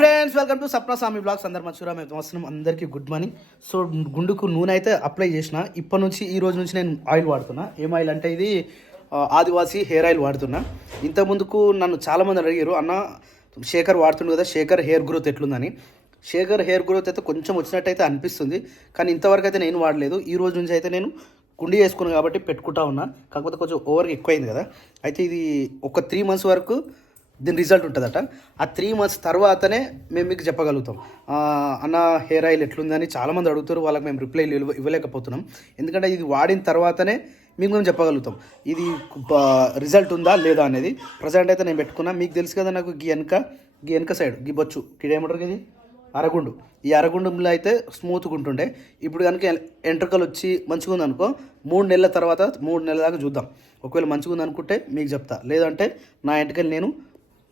Friends welcome to Sapna Swamy vlogs. అందరు మంచిగా మేము వస్తున్నాం. అందరికీ గుడ్ మార్నింగ్. సో గుండుకు నూనె అయితే అప్లై చేసిన. ఇప్పటి నుంచి ఈ రోజు నుంచి నేను ఆయిల్ వాడుతున్నా. ఏం ఆయిల్ అంటే ఇది ఆదివాసి ఆదివాసీ హెయిర్ ఆయిల్ వాడుతున్నా. ఇంతకుముందుకు నన్ను చాలామంది అడిగారు అన్న శేఖర్ వాడుతుండు కదా శేఖర్ హెయిర్ గ్రోత్ ఎట్లుందని. శేఖర్ హెయిర్ గ్రోత్ అయితే కొంచెం వచ్చినట్టయితే అనిపిస్తుంది కానీ ఇంతవరకు అయితే నేను వాడలేదు. ఈ రోజు నుంచి అయితే నేను గుండి వేసుకున్నాను కాబట్టి పెట్టుకుంటా ఉన్నా. కాకపోతే కొంచెం ఓవర్ ఎక్కువైంది కదా. అయితే ఇది ఒక త్రీ మంత్స్ వరకు దీని రిజల్ట్ ఉంటుందట. ఆ త్రీ మంత్స్ తర్వాతనే మేము మీకు చెప్పగలుగుతాం. అన్న హెయిర్ ఆయిల్ ఎట్లుందని చాలామంది అడుగుతారు వాళ్ళకి మేము రిప్లై ఇవ్వలేకపోతున్నాం. ఎందుకంటే ఇది వాడిన తర్వాతనే మీకు మేము చెప్పగలుగుతాం. ఇది రిజల్ట్ ఉందా లేదా అనేది. ప్రజెంట్ అయితే నేను పెట్టుకున్నా. మీకు తెలుసు కదా నాకు గీ వెనక గీ వెనక సైడ్ గీ బొచ్చు. కిడేమంటారు ఇది? అరగుండు. ఈ అరగుండంలో అయితే స్మూత్గా ఉంటుండే. ఇప్పుడు కనుక ఎంట్రకలు వచ్చి మంచిగా ఉందనుకో మూడు నెలల తర్వాత మూడు నెలల దాకా చూద్దాం. ఒకవేళ మంచిగా ఉంది అనుకుంటే మీకు చెప్తా. లేదంటే నా ఎంటకలు నేను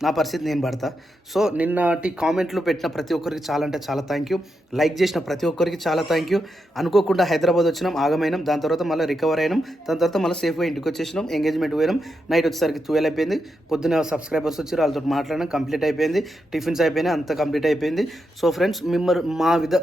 నా పరిస్థితి నేను పడతా. సో నిన్నటి కామెంట్లు పెట్టిన ప్రతి ఒక్కరికి చాలా అంటే చాలా థ్యాంక్ యూ లైక్ చేసిన ప్రతి ఒక్కరికి చాలా థ్యాంక్ యూ అనుకోకుండా హైదరాబాద్ వచ్చినాం ఆగమైనాం. దాని తర్వాత మళ్ళీ రికవర్ అయినాం. దాని తర్వాత మళ్ళీ సేఫ్గా ఇంటికి వచ్చేసినాం. ఎంగేజ్మెంట్ పోయినాం. నైట్ వచ్చేసరికి ట్వెల్వ్ అయిపోయింది. పొద్దున సబ్స్క్రైబర్స్ వచ్చి వాళ్ళతో మాట్లాడడం కంప్లీట్ అయిపోయింది. టిఫిన్స్ అయిపోయినాయి. అంత కంప్లీట్ అయిపోయింది. సో ఫ్రెండ్స్ మిమ్మల్ని మా విధ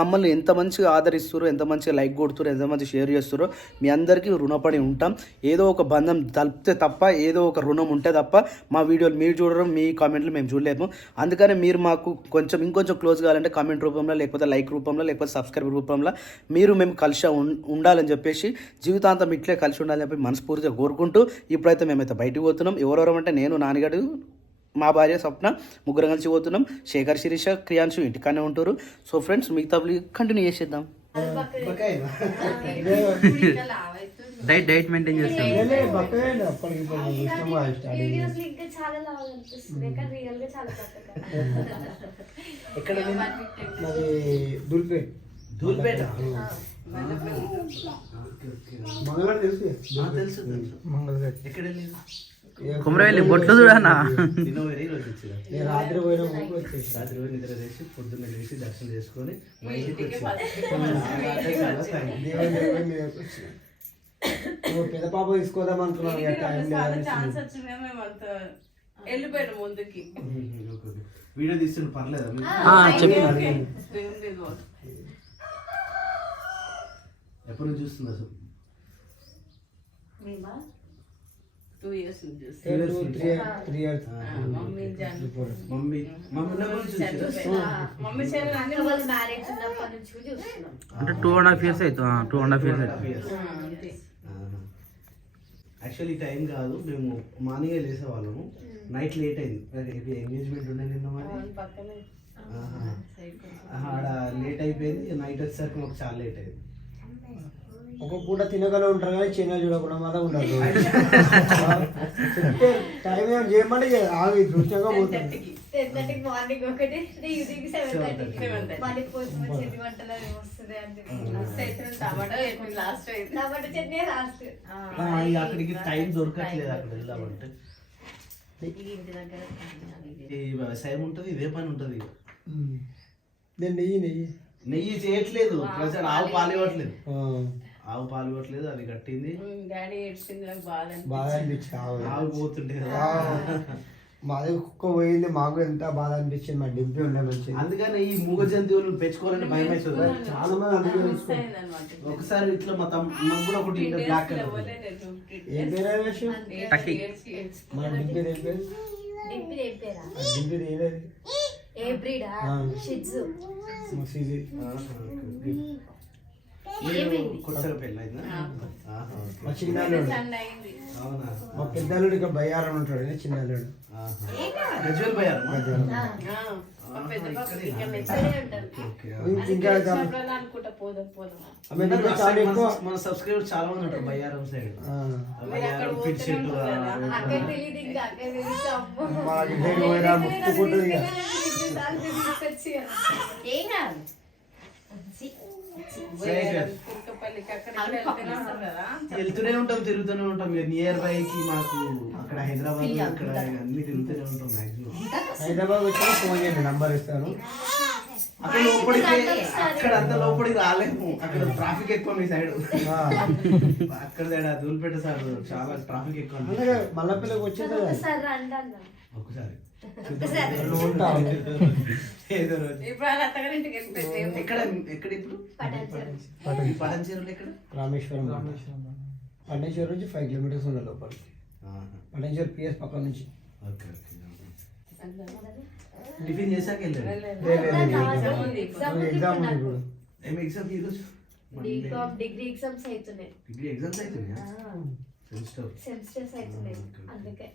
మమ్మల్ని ఎంత మంచిగా ఆదరిస్తారో ఎంత మంచిగా లైక్ కొడుతారో ఎంత మంచి షేర్ చేస్తారో మీ అందరికీ రుణపడి ఉంటాం. ఏదో ఒక బంధం తలిపితే తప్ప ఏదో ఒక రుణం ఉంటే తప్ప మా వీడియోలు మీరు చూడరు చూడడం మీ కామెంట్లు మేము చూడలేము. అందుకని మీరు మాకు కొంచెం ఇంకొంచెం క్లోజ్ కావాలంటే కామెంట్ రూపంలో లేకపోతే లైక్ రూపంలో లేకపోతే సబ్స్క్రైబ్ రూపంలో మీరు మేము కలిసి ఉం- ఉండాలని చెప్పేసి జీవితాంతం ఇట్లే కలిసి ఉండాలని చెప్పి మనస్ఫూర్తిగా కోరుకుంటూ ఇప్పుడైతే మేమైతే బయటికి పోతున్నాం. ఎవరెవరం అంటే నేను నాన్నగాడు మా భార్య స్వప్న ముగ్గురం కలిసి పోతున్నాం. శేఖర్ శిరీష క్రియాంశు ఇంటికానే ఉంటారు సో ఫ్రెండ్స్ మిగతా కంటిన్యూ చేసేద్దాం. డైట్ డైట్ మెయింటైన్ చేస్తాం ఎక్కడ దుల్పేట్ దూల్పేట మంగళవారం తెలుసు తెలుసు తెలుసు. మంగళవారం. ఎక్కడ కుమరవెల్లి బొట్లు చూడన్నా నిన్న వేరే రోజు వచ్చిందా నేను రాత్రి పోయిన రాత్రి పోయి నిద్ర చేసి పొద్దున్న లేచి దర్శనం చేసుకొని మా ఇంటికి వచ్చి నువ్వు పెద్ద పాప తీసుకోదాం అనుకున్నాను ఇక టైం ఛాన్స్ లేదు వచ్చిందే. మేము అంత వెళ్ళిపోయాడు ముందుకి. వీడియో తీస్తుంటే పర్లేదా మీకు? చెప్పు. ఏం లేదు ఎప్పటి నుంచి చూస్తుంది అసలు? మేమా? టూ ఇయర్స్ నుంచి చూస్తే two three three years mummy John. Mummy mummy ఉన్నప్పటి నుంచి చూస్తుందా? మమ్మీ చెల్లెలు అన్ని అక్క వాళ్ళ మ్యారేజ్ ఉన్నప్పటి నుంచి కూడా చూస్తున్నాం. అంటే టూ అండ్ హాఫ్ ఇయర్స్ అవుతుంది టూ అండ్ హాఫ్ ఇయర్స్ అవుతుంది అంతే. యాక్చువల్లీ టైం కాదు. మేము మార్నింగే లేసేవాళ్ళము. నైట్ లేట్ అయింది. ఎంగేజ్మెంట్ ఉండే నిన్న మరి. ఆడ లేట్ అయిపోయింది. నైట్ వచ్చేసరికి మాకు చాలా లేట్ అయింది. ఒక పూట తినగానే ఉంటారు కానీ చిన్న చూడకుండా మాత్రం ఉండదు చెప్తే టైం ఏం చేయమంటే చేయ- ఆగి దృశ్యంగా పోతుంది టెన్ థర్టీకి మార్నింగ్ ఒకటి ఈవినింగ్ సెవెన్ Seven థర్టీకి thirty. మళ్ళీ పోతుంది చెట్టు వంటలు అవి వస్తుంది అంటే లాస్ట్ అయితే టమాటా ఎప్పుడు లాస్ట్ అయితే టమాటా చట్నీ లాస్ట్ ఆ, ఇక అక్కడికి టైం దొరకట్లేదు అక్కడ వెళ్దామంటే. ఇంటి దగ్గర ఈ వ్యవసాయం ఉంటుంది ఇదే పని ఉంటుంది. నేను నెయ్యి నెయ్యి. నెయ్యి చేయట్లేదు ప్రజెంట్ ఆవు పాలు ఇవ్వట్లేదు. ఆ, ఆవు పాలు ఇవ్వట్లేదు అది కట్టింది డాడీ ఏడ్చింది నాకు బాధ బాధ అనిపించింది. ఆవు. ఆవు పోతుంటే కదా మాది కుక్క పోయింది మాకు ఎంత బాధ అనిపించింది మా డింపి ఉండే మంచిది అందుకని ఈ మూగ జంతువులను పెంచుకోవాలని భయం అవుతుంది చాలా మంది అందుకే. ఒకసారి ఇట్లా మా తమ్ మాకు కూడా ఒకటి బ్లాక్ కలర్ ఏం. పేరు విషయం? ఏడ్చి. మన ఏం పేరు ఆ డింపి ఏదేది ఏ బ్రీడా ఆ. షిడ్జు మసీది కొత్తగా పెళ్ళైందా ఆ. ఆహా, ఓకే. మా. అవునా మా పెద్దల్లుడు ఇక బయ్యారం ఉంటాడు ఉంటారు ఇంకా చాలా ఎక్కువ మన సబ్స్క్రైబర్ చాలా మంది ఉంటారు బయ్యారం సైడ్ ముట్టుకుంటుంది ఏం కాదు వెళ్తూనే ఉంటాం తిరుగుతూనే ఉంటాం. నియర్ బై కి మాకు అక్కడ హైదరాబాద్ అక్కడ అన్ని తిరుగుతూనే ఉంటాం మాక్సిమం హైదరాబాద్ వచ్చినా ఫోన్ చేయండి నంబర్ ఇస్తాను. అక్కడ లోపలికి అక్కడ అంత లోపలికి రాలేము. అక్కడ ట్రాఫిక్ ఎక్కువ మీ సైడ్ అక్కడ తేడా దూల్పేట సార్ చాలా ట్రాఫిక్ ఎక్కువ మల్లపిల్లకి వచ్చేది కదా. ఒకసారి. రామేశ్వరం పటేశ్వరం నుంచి ఫైవ్ కిలోమీటర్స్ ఉండాలి లోపలికి. పటేశ్వర్ పిఎస్ పక్కన నుంచి. టిఫిన్ చేశాక. ఎగ్జామ్ ఇప్పుడు. ఎగ్జామ్ ఈరోజు డిగ్రీ ఎగ్జామ్స్ అవుతున్నాయి డిగ్రీ ఎగ్జామ్స్ అవుతున్నాయా సెమిస్టర్. సెమిస్టర్స్ అవుతున్నాయి okay. అందుకే.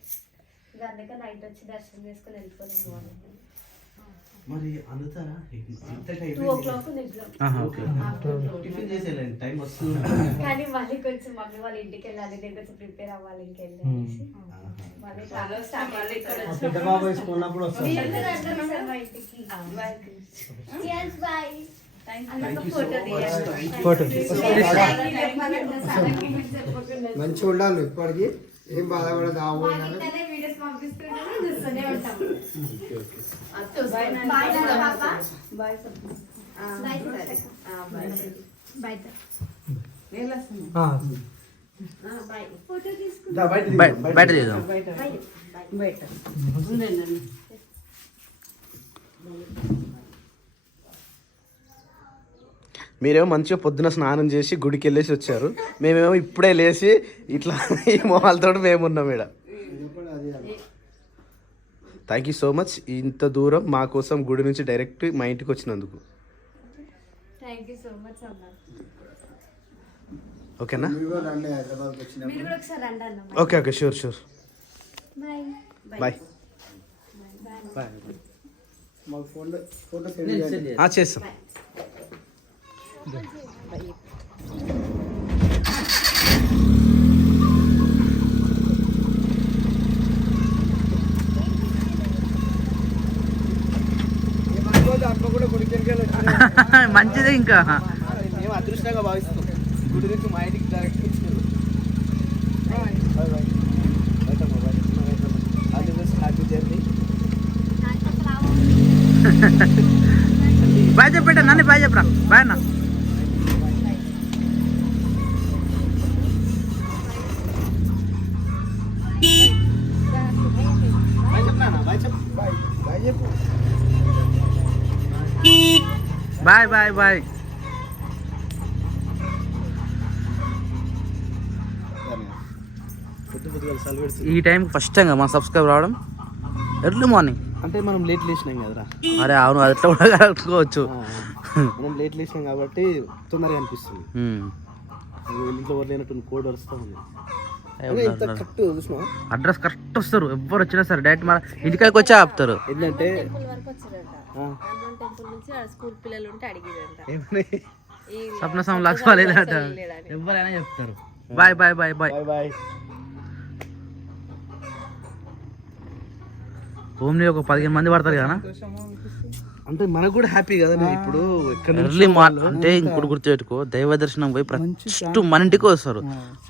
అందుకే నైట్ వచ్చి దర్శనం చేసుకొని వెళ్ళిపోదాం మార్నింగ్ మరి అందుతారా? ఇంత టైం టూ ఓ క్లాక్ ఉంది ఎగ్జామ్ ఆహా, ఓకే ఓకే. టిఫిన్ చేసేయాలండి టైం వస్తుంది. కానీ మళ్ళీ కొంచెం మమ్మీ వాళ్ళ ఇంటికి వెళ్ళాలి నేను కొంచెం ప్రిపేర్ అవ్వాలి ఇంకెళ్ళేసి మళ్ళీ ట్రావెల్ స్టార్ట్ మళ్ళీ ఇక్కడ మా పెద్ద బాబు వేసుకున్నప్పుడు వస్తాం మీరు కూడా రండి సార్ మా ఇంటికి. Yes, bye. అన్నొక you so ఫోటో much. తీయాలి. Thank you. Photo. Thank you. Thank you. చెప్పాలంటే చాలా comments చెప్పకుండా. మంచిగా ఉండాలి ఇప్పటికి. ఏం బాధపడదు ఆ మాకు ఉండాలి మీరేమో మంచిగా పొద్దున స్నానం చేసి గుడికి వెళ్ళేసి వచ్చారు. మేమేమో ఇప్పుడే లేచి ఇట్లా ఈ మొహాలతో మేము ఉన్నాం ఇక్కడ థ్యాంక్ యూ సో మచ్ ఇంత దూరం మా కోసం గుడి నుంచి డైరెక్ట్ మా ఇంటికి వచ్చినందుకు. ఓకేనా? Okay okay sure sure bye చేస్తాం దాంట్లో కూడా గుడికి వెళ్ళి మంచిదే ఇంకా. మేము అదృష్టంగా భావిస్తాం గుడి నుంచి మా ఇంటికి డైరెక్ట్ జర్నీ బాయ్ చెప్పేట నన్ను బాయ్ చెప్పరా. బాయ్ అన్న. బాయ్ బాయ్ పెడుతుంది ఈ టైంకి ఫస్ట్ టైం మన సబ్స్క్రైబ్ రావడం? ఎర్లీ మార్నింగ్ అంటే మనం లేట్ లేచినాం కదరా. అరే అవును అది ఎట్లా కూడా కలుపుకోవచ్చు మనం లేట్ లేచినాం కాబట్టి తొందరగా అనిపిస్తుంది. ఇంట్లో వదిలేనట్టు కోడ్ వస్తూ ఉంది. అడ్రస్ కరెక్ట్ వస్తారు. ఎవ్వరు వచ్చినా సరే డైరెక్ట్ మన ఇంటికాడికి వచ్చి ఆపుతారు. ఏంటంటే టెంపుల్ వరకు వచ్చారంట. ఆ, హనుమాన్ టెంపుల్ నుంచి ఆడ స్కూల్ పిల్లలు ఉంటే అడిగిరంట. ఏమని? ఈ స్వప్న సం లక్ష్మాలేదట ఎవరైనా చెప్తారు. Bye bye bye bye. Bye bye. Omni ఒక పదిహేను మంది పడతారు కదా అంటే మనకు కూడా హ్యాపీ కదా ఇప్పుడు ఎర్లీ మార్నింగ్ అంటే ఇంకోటి గుర్తుపెట్టుకో దైవ దర్శనం పోయి ఫస్ట్ మన ఇంటికి వస్తారు.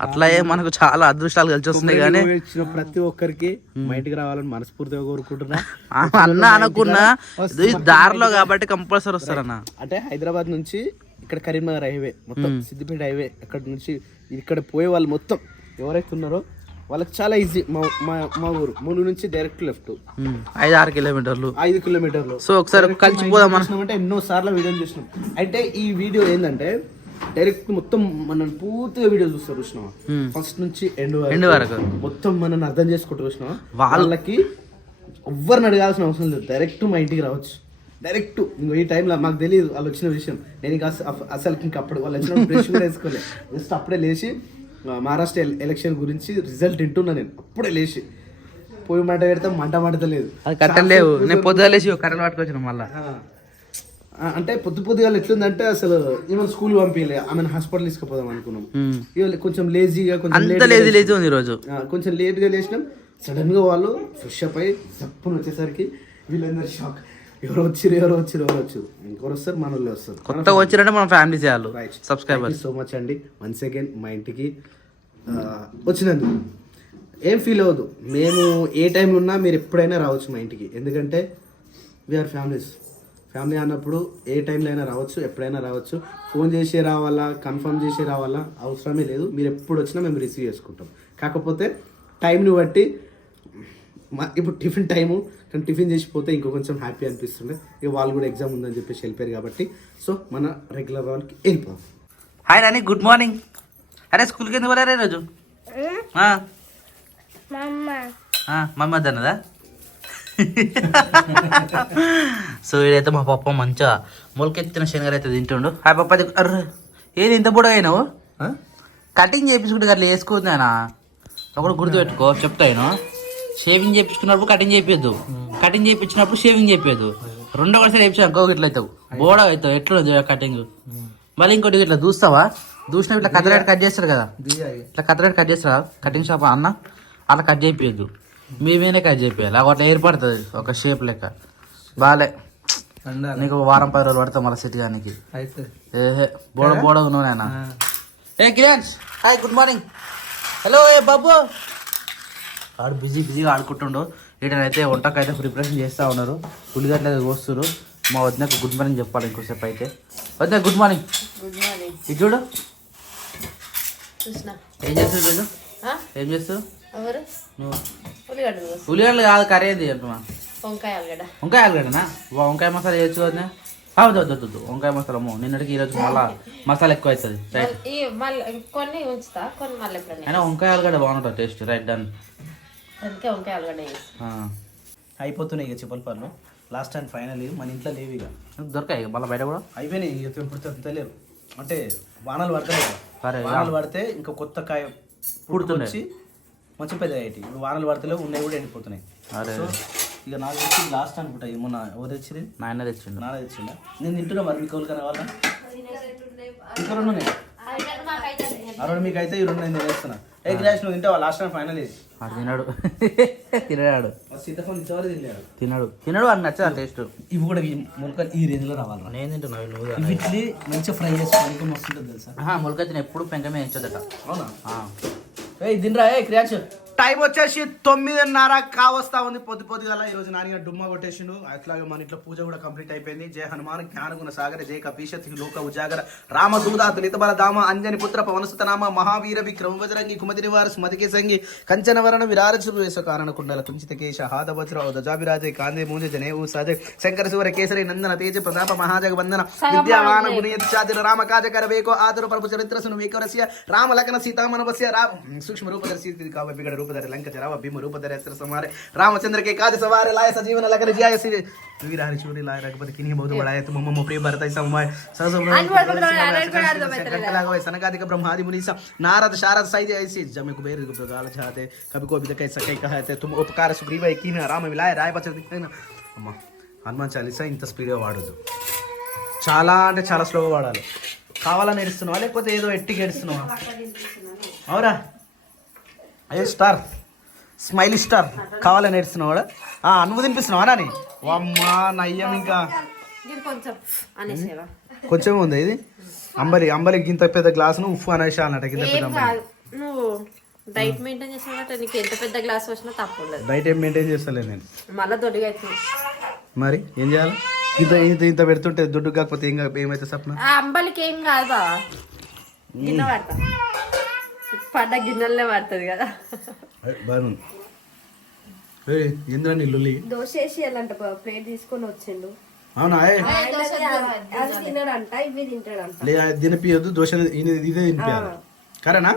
అట్లాగే మనకు చాలా అదృష్టాలు కలిసి వస్తున్నాయి కానీ ప్రతి ఒక్కరికి మా ఇంటికి రావాలని మనస్ఫూర్తిగా కోరుకుంటున్నా. అన్న అనుకున్నా ఇది దారిలో కాబట్టి కంపల్సరీ వస్తారన్న. అంటే హైదరాబాద్ నుంచి ఇక్కడ కరీంనగర్ హైవే మొత్తం సిద్దిపేట హైవే అక్కడ నుంచి ఇక్కడ పోయే వాళ్ళు మొత్తం ఎవరైతే ఉన్నారో వాళ్ళకి చాలా ఈజీ మా మా మా ఊరు. ములు నుంచి డైరెక్ట్ లెఫ్ట్ ఐదు ఆరు కిలోమీటర్లు. ఐదు కిలోమీటర్లు. సో ఒకసారి కలిసిపోదాం అంటే ఎన్నో సార్లు వీడియోలు చూసినాం. అయితే ఈ వీడియో ఏంటంటే డైరెక్ట్ మొత్తం మనం పూర్తిగా వీడియో చూస్తారు చూసినావా? Hmm. ఫస్ట్ నుంచి ఎండ్ End వరకు. మొత్తం మనం అర్థం చేసుకుంటూ చూసినావా? వాళ్ళ- వాళ్ళకి ఎవ్వరిని అడగాల్సిన అవసరం లేదు. డైరెక్ట్ మా ఇంటికి రావచ్చు. డైరెక్ట్ ఈ టైంలో మాకు తెలియదు వాళ్ళు వచ్చిన విషయం. నేను ఇంకా అస- అస- అసలు ఇంక అప్పుడు వాళ్ళు వచ్చినప్పుడు బ్రష్ కూడా వేసుకోలే. జస్ట్ అప్పుడే లేచి మహారాష్ట్ర ఎల- ఎలక్షన్ గురించి రిజల్ట్ వింటున్నా నేను. అప్పుడే లేచి. పోయి మంట పెడితే మంట మంటలేదు అది కట్టెలు లేవు. నేను పొద్దుగా లేచి ఒక కట్టెలు పట్టుకొచ్చిన మళ్ళా. అంటే పొద్దు పొద్దుగా ఎట్లుందంటే అసలు ఈమెను స్కూల్ పంపించలే ఆమెను హాస్పిటల్ తీసుకుపోదాం అనుకున్నాం. ఇవాళ కొంచెం లేజీగా కొంచెం లేజీ లేజీ ఉంది ఈరోజు. ఆ, కొంచెం లేట్గా లేచినాం. సడన్గా వాళ్ళు ఫ్రెష్ అప్ అయ్యి తప్పును వచ్చేసరికి వీళ్ళందరూ షాక్ ఎవరు వచ్చిరు ఎవరు వచ్చిరు ఎవరు వచ్చారు ఇంకొకరు వస్తారు. మన వాళ్ళు వస్తారు. కొత్తగా వచ్చిరంటే మన ఫ్యామిలీ చేయాలి. రైట్ సబ్స్క్రైబర్స్ సో మచ్ అండి. వన్స్ అగైన్ మా ఇంటికి వచ్చినందుకు. ఏం ఫీల్ అవ్వదు. మేము ఏ టైంలో ఉన్నా మీరు ఎప్పుడైనా రావచ్చు మా ఇంటికి. ఎందుకంటే వీఆర్ ఫ్యామిలీస్ ఫ్యామిలీ అన్నప్పుడు ఏ టైంలో అయినా రావచ్చు ఎప్పుడైనా రావచ్చు. ఫోన్ చేసి రావాలా కన్ఫర్మ్ చేసి రావాలా అవసరమే లేదు. మీరు ఎప్పుడు వచ్చినా మేము రిసీవ్ చేసుకుంటాం. కాకపోతే టైంని బట్టి మా- ఇప్పుడు టిఫిన్ టైము కానీ టిఫిన్ చేసిపోతే ఇంకో కొంచెం హ్యాపీ అనిపిస్తుండే. ఇక వాళ్ళు కూడా ఎగ్జామ్ ఉందని చెప్పేసి వెళ్ళిపోయారు కాబట్టి. సో మన రెగ్యులర్ వాళ్ళకి వెళ్ళిపోదాం. హాయ్ నాని గుడ్ మార్నింగ్ అరే స్కూల్కి ఎందుకు వెళ్ళారా ఈరోజు? మమ్మీ. వద్దన్నదా సో ఇదైతే మా పప్ప మంచిగా మొలకెత్తిన శనగలు అయితే తింటుండు. హాయ్ పప్ప అర్రే ఏది ఇంత పొడవు అయినావు? కటింగ్ చేయించుకుంటే అట్లా వేసుకుందానా ఒకటి గుర్తుపెట్టుకో చెప్తాను షేవింగ్ చేయించుకున్నప్పుడు కటింగ్ చేయించద్దు కటింగ్ చేయించినప్పుడు షేవింగ్ చేయించద్దు రెండో ఒకసారి చేయించా ఇంకొక ఇట్లా అవుతావు. బోడ అవుతావు. ఎట్లా కటింగ్? మళ్ళీ ఇంకోటి ఇట్లా చూస్తావా చూసినప్పుడు ఇట్లా కత్తెర కట్ చేస్తారు కదా. ఇట్లా కత్తెర కట్ చేస్తారా? కటింగ్ షాప్ అన్న? అలా కట్ చేయించద్దు మీ మీదే కట్ చేయాలి అట్లా ఏర్పడుతుంది ఒక షేప్ లెక్క. బాలే. నీకు వారం పది రోజులు పడతాం మళ్ళీ సిటీ దానికి ఏహే బోడ బోడ ఉన్నావు నాయన. ఏ Kiran. Hi good morning. Hello ఏ బాబు. ఆడు బిజీ బిజీగా ఆడుకుంటుండు. వీటనైతే వంటకు అయితే ప్రిపరేషన్ చేస్తూ ఉన్నారు. ఉల్లిగడ్డలు అయితే కోస్తున్నారు మా వదినకు గుడ్ మార్నింగ్ చెప్పాలి ఇంకోసేపు అయితే. వదిన గుడ్ మార్నింగ్. Good morning. ఇది చూడు. ఏం చేస్తారు? ఏం చేస్తారు ఎవరు? ఉల్లిగడ్డ. ఉల్లిగడ్డలు కాదు కర్రీ ఏంది అంటున్నా వంకాయ ఆలుగడ్డ. వంకాయ ఆలుగడ్డనా? వంకాయ మసాలా చేయొచ్చు వదిన. వద్దు వద్దు వద్దు వంకాయ మసాలా అమ్మో నిన్నటికి ఈరోజు మళ్ళా మసాలా ఎక్కువ అవుతుంది. రైట్. కొన్ని ఉంచుతా కొన్ని మళ్ళీ అయినా వంకాయ ఆలుగడ్డ బాగుంటుంది టేస్ట్. Right done. అందుకే వంకాయ ఆలుగడ్డ అయిపోతున్నాయి ఇక చెప్పల పనులు లాస్ట్ అండ్ ఫైనల్ మన ఇంట్లో లేవు ఇక. దొరకాయి మళ్ళీ బయట కూడా? అయిపోయినాయి ఇక ఇప్పుడు తెంతలేవు అంటే వానలు పడతాయి సరే, వానలు పడితే ఇంకా కొత్త కాయ. పుట్టుకొచ్చి మంచి పెద్ద అయ్యి ఇప్పుడు వానలు పడతలేవు ఉన్నాయి కూడా ఎండిపోతున్నాయి. సో ఇక నాకు వచ్చి లాస్ట్ అనుకుంటా ఇది మొన్న ఎవరు తెచ్చింది నాయన తెచ్చిండు. నాన్న తెచ్చిందా నేను తింటున్నా మరి మీకు ఎవరికైనా కావాలా? ఇంకా రెండు ఉన్నాయి? ఆ రెండు మీకు అయితే ఈ రెండు నేను తినేస్తున్నా ఏ గ్లాస్ నువ్వు తింటావా? లాస్ట్ టైం ఫైనల్ ఇది ఆడు తినడు. తినడాడు. తినడు. తినడు అని నచ్చదు టేస్ట్. ఇవి కూడా ఈ మొలకలు ఈ రేంజ్లో రావాలి. నేను తింటున్నావు నువ్వు ఇడ్లీ మంచిగా ఫ్రై చేసుకోవడానికి మస్తు ఉంటుంది తెలుసా? మొలక తిన ఎప్పుడు పెంక మీద ఎంచదట అవునా? ఏ దినరా ఏ క్రియాచ్ టైం వచ్చేసి తొమ్మిదిన్నర కావస్తా ఉంది. పొద్దు పొద్దుగల ఈ రోజు నాన్న డుమ్మ కొట్టేసిండు. అట్లాగే మన ఇంట్లో పూజ కూడా కంప్లీట్ అయిపోయింది. జయ హనుమాన్ జ్ఞానగుణ సాగర జయ కపీషత్ లోక ఉజాగర రామ దూదా తులిత బల దామ అంజని పుత్ర పవనసుత నామ మహావీర విక్రమ వజరంగి కుమతి నివార స్మతికి సంగి కంచన వరణ విరారచు వేస కారణ కుండల కుంచిత కేశ హాద వజ్ర దజాభిరాజే కాందే మూజ జనే సాజ శంకర శివర కేసరి నందన తేజ ప్రతాప మహాజగ వందన విద్యావాన గుణయత్ చాదిర రామ కాజ కర వేకో ఆదర ప్రభు చరిత్ర సును వేకరస్య రామ లగ్న సీతామనవస్య రామ సూక్ష్మ రూపధర సీతి కావ విగడ రూపధర లంక చరావ భీమ రూపధర అస్త్ర సమారే రామచంద్ర के काज सवार लाय सजीवन लगन जियाय श्री वीर हरि चूड़ी लाय रघुपति किन्हीं बहुत बड़ाय तुम मम प्रिय भरत समवाय सहस सनकादिक ब्रह्मादि मुनीसा नारद शारद सहित ऐसी जमे कुबेर गाल चाहते कभी को भी कह सके कहते तुम उपकार सुग्रीव कीन राम मिलाय राय बचर అమ్మా హనుమాన్ చాలీసా ఇంత స్పీడ్గా వాడద్దు చాలా అంటే చాలా స్లోగా వాడాలి కావాలని ఏడుస్తున్నావా లేకపోతే ఏదో ఎట్టికి ఏడుస్తున్నావా అవురా అయ్యో స్టార్. Smiley star. కావాలని ఏడుస్తున్నావాడా ఆ, నువ్వు తినిపిస్తున్నావా నాని? అమ్మా నయ్యం ఇంకా. కొంచెం ఉంది ఇది. అంబలి అంబలికి ఇంత పెద్ద గ్లాసును ఉప్పు అనేసి అన్నట్టు ఇంత పెద్ద అంబలి. నువ్వు డైట్ మెయింటైన్ చేసినట్టు నీకు ఎంత పెద్ద గ్లాస్ వచ్చినా తప్పు ఉండదు. డైట్ ఏం మెయింటైన్ చేస్తలేదు నేను. మళ్ళీ దొడ్డిగా అవుతుంది మరి ఏం చేయాలి? ఇంత ఇంత ఇంత పెడుతుంటే దుడ్డు కాకపోతే ఏం ఏమైతే సప్న? అంబలికి ఏం కాదు పడతా పడ్డ గిన్నెలనే పడుతుంది కదా. బాగుంది. ఏయ్, ఏందిరా నీ లొల్లి? దోశ వేసి అలాంట ప్లేట్ తీసుకొని వచ్చిండు. అవునా అది తినడంట ఇవి తింటాడంట. లే తినిపియొద్దు దోశ ఇది- ఇదే తినిపించాలి కరేనా?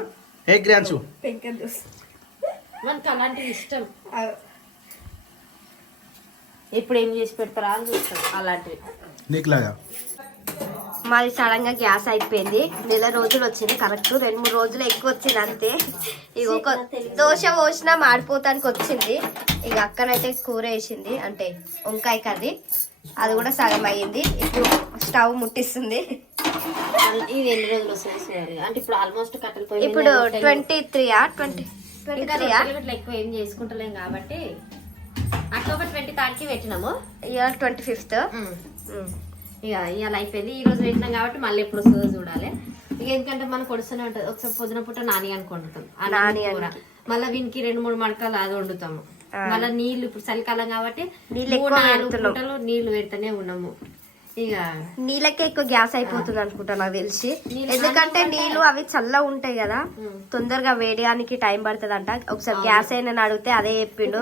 ఏ క్రియాంశు పెంక దోశ. మనకు అలాంటివి ఇష్టం. ఇప్పుడు ఏం చేసి పెడతారా అని చూస్తాం అలాంటివి. నీకులాగా? మాది సడన్గా గ్యాస్ అయిపోయింది. నెల రోజులు వచ్చింది కరెక్ట్. రెండు మూడు రోజులు ఎక్కువ వచ్చింది అంతే. ఇక ఒక దోశ పోసినా మాడిపోతానికి వచ్చింది. ఇక అక్కనైతే కూర వేసింది. అంటే వంకాయ కర్రీ. అది కూడా సగం అయ్యింది. ఇప్పుడు స్టవ్ ముట్టిస్తుంది. ఇది ఎన్ని రోజులు వస్తుంది. అంటే ఇప్పుడు ఆల్మోస్ట్ కట్టెలు ఇప్పుడు ట్వంటీ త్రీయా ట్వంటీ ట్వంటీ త్రీయా ఎక్కువ ఏం చేసుకుంటలేం కాబట్టి అక్టోబర్ ట్వంటీ థర్డ్కి పెట్టినాము. ఇయర్ ట్వంటీ ఫిఫ్త్ ఇక ఇవాళ అయిపోయింది ఈ రోజు పెట్టినాం కాబట్టి మళ్ళీ ఎప్పుడు వస్తుందో చూడాలి. ఇక ఎందుకంటే మనం కొడుస్తూనే ఉంటుంది. ఒకసారి పొద్దున పూట నాని అని వండుతాం నాని కూర మళ్ళీ వీనికి రెండు మూడు మడకలు అది వండుతాము. మళ్ళీ నీళ్ళు ఇప్పుడు చలికాలం కాబట్టి నీళ్ళు పెడుతూనే ఉన్నాము. నీళ్ళకే ఎక్కువ గ్యాస్ అయిపోతుంది అనుకుంటా నాకు తెలిసి. ఎందుకంటే నీళ్ళు అవి చల్ల ఉంటాయి కదా. తొందరగా వేయడానికి టైం పడుతుంది అంట ఒకసారి గ్యాస్ అయినా అడిగితే అదే చెప్పిండు.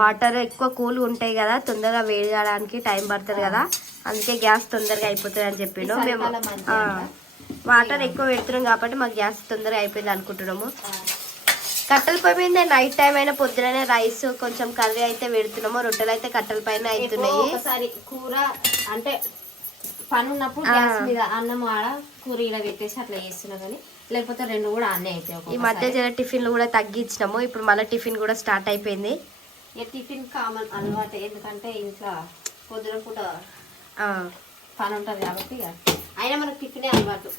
వాటర్ ఎక్కువ కూల్ ఉంటాయి కదా తొందరగా వేడి కావడానికి టైం పడుతుంది కదా. అందుకే గ్యాస్ తొందరగా అయిపోతుంది అని చెప్పిండు. మేము వాటర్ ఎక్కువ పెడుతున్నాం కాబట్టి మాకు గ్యాస్ తొందరగా అయిపోయింది అనుకుంటున్నాము. కట్టెల పొయ్యి మీద నైట్ టైం అయినా పొద్దుననే రైస్ కొంచెం కర్రీ అయితే పెడుతున్నాము. రొట్టెలు అయితే కట్టెల పైన అవుతున్నాయి. ఒకసారి కూర అంటే పని ఉన్నప్పుడు గ్యాస్ మీద అన్నం ఆడ కూర ఈడ పెట్టేసి అట్లా చేస్తున్నా కానీ లేకపోతే రెండు కూడా అన్నే అవుతాయి ఈ. మధ్య జర టిఫిన్లు కూడా తగ్గించినాము. ఇప్పుడు మళ్ళీ టిఫిన్ కూడా స్టార్ట్ అయిపోయింది. ఇక టిఫిన్ కామన్ అలవాటు. ఎందుకంటే ఇంట్లో పొద్దున పూట పని ఉంటుంది కాబట్టి ఇక. అయినా మనకు టిఫినే అలవాటు.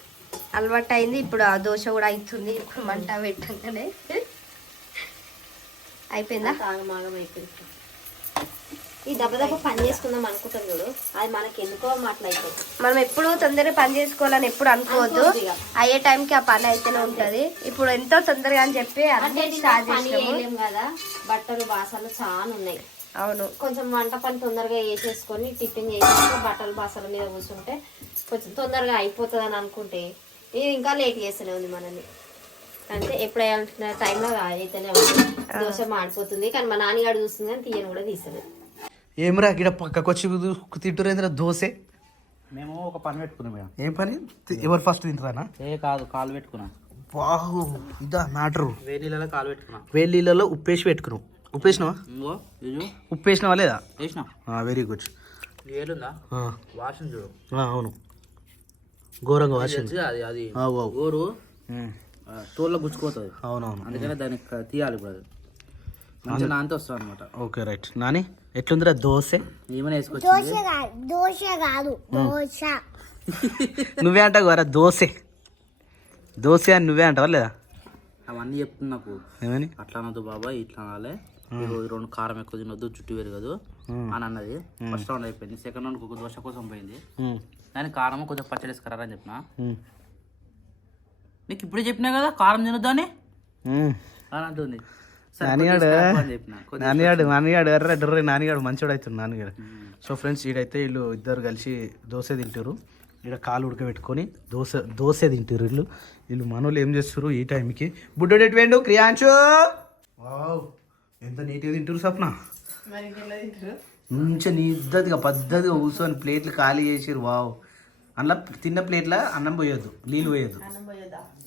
అలవాటు అయింది ఇప్పుడు ఆ దోశ కూడా అవుతుంది ఇప్పుడు మంట పెట్టగానే. అయిపోయిందా? ఆగమాగం అయిపోయింది. ఈ దెబ్బ దెబ్బ పని చేసుకుందాం అనుకుంటాం చూడు. అది మనకి ఎందుకో మాట్లాడుతుంది మనం ఎప్పుడు తొందరగా పని చేసుకోవాలని ఎప్పుడు అనుకోవద్దు. అయ్యే టైంకి ఆ పని అయితేనే ఉంటది. ఇప్పుడు ఎంతో తొందరగా అని చెప్పి అన్ని స్టార్ట్ కదా. బట్టలు బాసలు చాలా ఉన్నాయి. అవును. కొంచెం వంట పని తొందరగా వేసేసుకొని టిఫిన్ చేసేసి బట్టలు బాసల మీద కూర్చుంటే కొంచెం తొందరగా అయిపోతుంది అని అనుకుంటే. ఇది ఇంకా లేట్ చేస్తూనే ఉంది మనల్ని. అంటే ఎప్పుడు వేయాల్సిన టైంలో అయితేనే ఉంది దోశ మాడిపోతుంది. కానీ మా నాన్నగాడు చూస్తుంది కానీ తీయని కూడా తీసలేదు ఏమిరా గిడ పక్కకు వచ్చి తింటురేంద్ర దోశే మేము ఒక పని పెట్టుకున్నాం మేము ఏం పని? ఎవరు ఫస్ట్ తింటారా ఏ కాదు కాలు పెట్టుకున్నాం. వాహు ఇదా మ్యాటరు. వేడి నీళ్ళలో కాలు పెట్టుకున్నాం. నీళ్ళలో ఉప్పేసి పెట్టుకున్నావు ఉప్పేసినావా? ఉప్పేసినావా లేదా? వేసినాం. వెరీ గుడ్ ఏలుందా వాసన చూడు. అవును. ఘోరంగా వాసింది తెలిసి అది అది తోళ్ళ గుచ్చుకోతుంది అవునవును. అందుకనే దానికి క- తీయాలి ఇప్పుడు మంచిగా నాంత వస్తుంది అనమాట ఓకే రైట్. నాని ఎట్లుందిరా దోశ? ఏమైనా వేసుకొచ్చింది? నువ్వే అంటావు కదా దోశ. దోశ అని నువ్వే అంటావా లేదా? అవన్నీ చెప్తుంది నాకు. ఏమని? అట్లా అనొద్దు బాబాయ్ ఇట్లా అనాలి. ఇగో ఈ రెండు కారం ఎక్కువ తినొద్దు చుట్టూ పెరగదు అని అన్నది. ఫస్ట్ రౌండ్ అయిపోయింది. సెకండ్ రౌండ్ ఒక దోశ కోసం పోయింది. దాని కారం కొంచెం పచ్చడి వేసుకురా అని చెప్పిన. నీకు ఇప్పుడే చెప్పినా కదా కారం తినొద్దు అని ఉమ్. అని అంటుంది. నానిగాడు నానిగాడు నానిగాడు ఎర్ర ఎర్ర నానిగాడు మంచోడు అవుతుంది నానిగాడు సో ఫ్రెండ్స్ ఈడైతే వీళ్ళు ఇద్దరు కలిసి దోశ తింటారు ఈడ కాలు ఉడకబెట్టుకొని దోశ దోశ తింటారు వీళ్ళు. వీళ్ళు మనోళ్ళు ఏం చేస్తారు ఈ టైంకి? బుడ్డోడు ఎటు వేండు క్రియాంశు వావ్ ఎంత నీట్గా తింటారు సప్న మంచిగా నిద్దతిగా పద్ధతిగా కూర్చొని ప్లేట్లు ఖాళీ చేసిరు వావ్. అందులో తిన్న ప్లేట్లో అన్నం పోయొద్దు నీళ్ళు పోయొద్దు.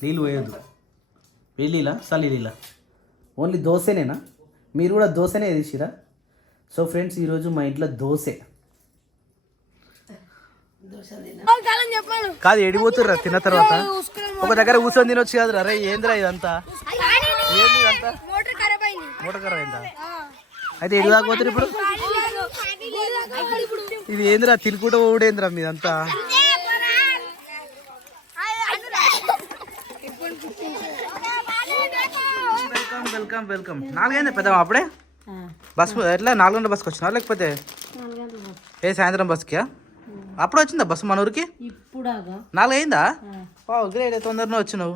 నీళ్ళు పోయొద్దు. వెళ్ళిలా చల్లీలా ఓన్లీ దోశనేనా మీరు కూడా దోశనే తీసిరా? సో ఫ్రెండ్స్ ఈరోజు మా ఇంట్లో దోశ. కాదు ఎడిపోతుర్రా తిన్న తర్వాత. ఒక దగ్గర కూర్చొని తినొచ్చు కాదు రే ఏంద్రా ఇదంతా? మోటార్ ఖరాబ్ అయిందా. అయితే ఎడి కాకపోతే ఇప్పుడు? ఇది ఏందిరా తినుకుంటూ ఊడేంద్రా మీదంతా? వెల్కమ్ వెల్కమ్ నాలుగైంది పెద్ద అప్పుడే? బస్ ఎట్లా? నాలుగు గంటల బస్కి వచ్చినా లేకపోతే? ఏ సాయంత్రం బస్కి అప్పుడు వచ్చిందా బస్సు మన ఊరికి? నాలుగు అయిందా వావ్ గ్రేట్ తొందరనే వచ్చినావు.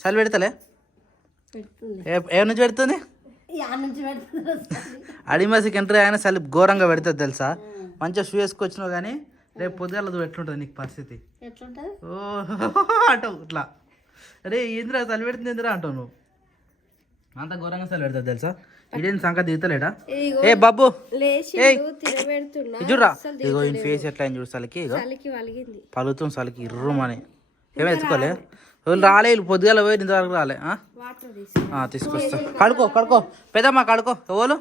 చలి పెడతలే? ఏ ఏ నుంచి పెడుతుంది? అడిమాసికి ఎంటర్ అయినా చలి ఘోరంగా పెడుతుంది తెలుసా? మంచిగా షూ వేసుకొచ్చినావు కానీ రేపు పొద్దుగాల నువ్వు ఎట్లుంటుంది నీకు పరిస్థితి? ఓ అంటావు ఇట్లా. అరే ఏంద్రా చలి పెడుతుంది ఏంద్రా అంటావు నువ్వు? అంత ఘోరంగా చలి పెడుతుంది తెలుసా? ఇదేం సంగతి దిగుతలేడా ఏ బాబు చూడరా ఇగో ఈ ఫేస్ ఎట్లా చూడు చలికి ఇగో పలుగుతాం చలికి ఇర్రుమని. ఏమి ఎత్తుకోలే? వీళ్ళు రాలే వీళ్ళు పొద్దుగాల పోయి ఇంతవరకు రాలే తీసుకొస్తా. కడుకో కడుకో పెద్దమ్మా కడుకో ఎవరు?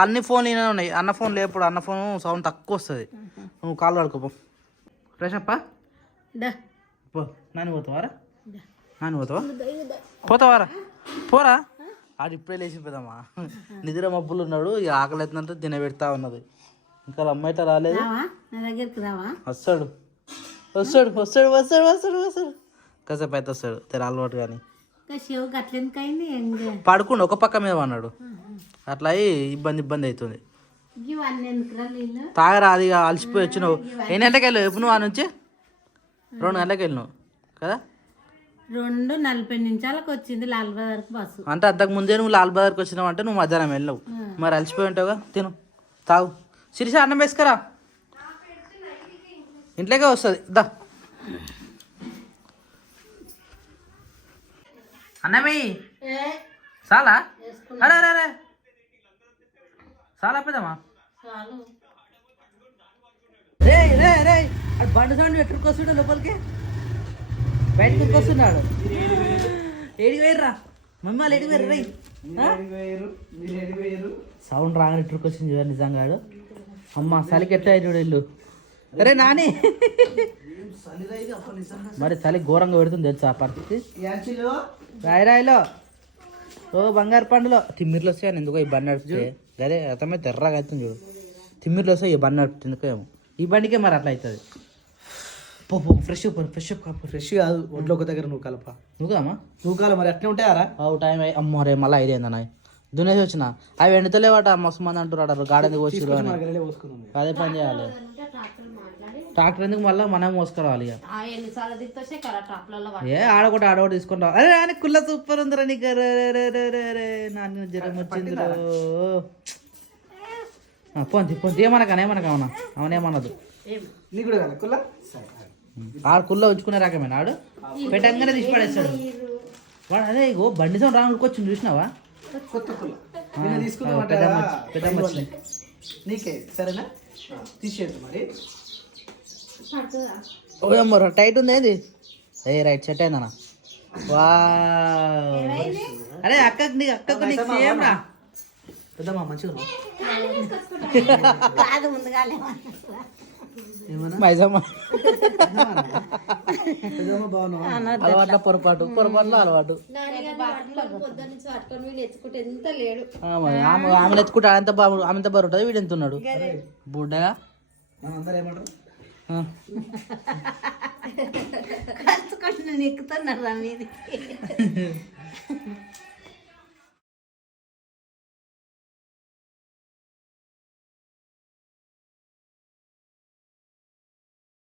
అన్ని. ఫోన్లు ఈయన ఉన్నాయి. అన్న ఫోన్ లేపుడు అన్న ఫోన్ సౌండ్ తక్కువ వస్తుంది. నువ్వు కాళ్ళు కడుకో పో. ఫ్రెష్ అప్ప? పో. నాని పోతావారా? నాని పోతావా? పోతావారా? పోరా? ఆడు ఇప్పుడే లేచి పెద్దమ్మా. నిద్ర మబ్బులు ఉన్నాడు ఇక ఆకలి అవుతుందంటే తినబెడతా ఉన్నది. ఇంకా అమ్మాయిట రాలేదు. వస్తాడు. వస్తాడు వస్తాడు వస్తాడు వస్తాడు వస్తాడు. కాసేపు అయితే వస్తాడు తెర అలవాటు కానీ. పడుకుండు ఒక పక్క మీద పన్నాడు అట్లా అయి ఇబ్బంది ఇబ్బంది అవుతుంది. ఇవన్నీ ఎందుకురా నీళ్ళు? తాగరా అది ఇక అలసిపోయి వచ్చినావు. ఎన్ని గంటలకు వెళ్ళావు? ఎప్పుడు నువ్వు ఆ నుంచి? రెండు గంటలకు వెళ్ళినావు కదా? రెండు నలభై నిమిషాలకు వచ్చింది లాల్ బజార్కి బస్సు. అంటే అంతకు ముందే నువ్వు లాల్ బజార్కి వచ్చినావు అంటే నువ్వు మధ్యాహ్నం వెళ్ళావు. మరి అలసిపోయి ఉంటావుగా? తిను. తాగు. శిరీష అన్నం వేసుకురా. ఇంట్లోకే వస్తుంది. దా. అన్నమి. చాలా అరే అరే అరే. చాలా. పెద్దమా రే రే రే బండి సౌండ్ పెట్టుకొస్తుండే లోపలికి? బయటకు వస్తున్నాడు. ఏడికి వేయర్రా మమ్మీ వాళ్ళు ఏడికి వేయరు రై సౌండ్ రాగానే ఇట్టుకు వచ్చింది చూడండి నిజంగా. అమ్మ చలికి ఎట్లా చూడు ఇల్లు. అరే నాని. మరి చలి ఘోరంగా పెడుతుంది తెలుసా ఆ పరిస్థితి? రాయి రాయిలో ఓ బంగారు పండులో. తిమ్మిర్లు వస్తాయని ఎందుకో ఈ బండి నడిపితే? అదే అతమే తెర్రగా అవుతుంది చూడు. తిమ్మిర్లు వస్తాయి ఈ బండి నడిపితే ఎందుకో ఏమో. ఈ బండికే మరి అట్లా అవుతుంది. పో ఫ్రెష్ ఫ్రెష్ కాపు ఫ్రెష్ కాదు ఒంట్లో ఒక దగ్గర నువ్వు కలప. నువ్వుదామా నువ్వు కాలం మరి అట్నే ఉంటాయారా అవు టైం అయ్యి అమ్మో రే మళ్ళీ ఐదు అయిందన్న దునేసి వచ్చిన. అవి ఎండుతలేవాట మస్తు మంది అంటారు గార్డెన్ అని అదే పని చేయాలి. ట్రాక్టర్ ఎందుకు మళ్ళీ మనం మోసుకురావాలి ఇక? ఆ ఎన్నిసార్లు దిగుతొచ్చే కదా ట్రాప్లలో ఏ ఆడకొట్టి ఆడకొట్టి తీసుకుంటా. అరే నాని కుల్ల సూపర్ ఉందిరా నీకు. నాన్న జ్వరం వచ్చింది పొంది పొంది. ఏమనకనా ఏమనక అవునా అవునేమన్నదు నీకు కూడా కదా కుల్ల ఆడు కుల్ల ఉంచుకునే రకమేనా ఆడు? పెట్టంగానే తీసి పడేస్తాడు. వాడు అదే ఇగో బండి సౌండ్ రానుకోవచ్చు వచ్చింది చూసినావా? కొత్త కుల్ల పెద్ద మచ్చి. నీకే సరేనా? తీసేయండి మరి. ఓయమ్మో టైట్ ఉంది ఏంది? ఏ రైట్ సెట్ అయిందన్న. వా అరే అక్కకి నీకు అక్కకు నీకు సేమ్ రా. పెద్దమ్మా మంచిగా బాగున్నావా? అలవాట్ల పొరపాటు. పొరపాటులో అలవాటు. ఆమె ఆమె ఎత్తుకుంటే అంత బాగు ఆమె ఎంత బరువు ఉంటుంది? వీడు ఎంత ఉన్నాడు? బుడ్డగా. కలుసుకుంటున్నాను ఎక్కుతున్నారు మీది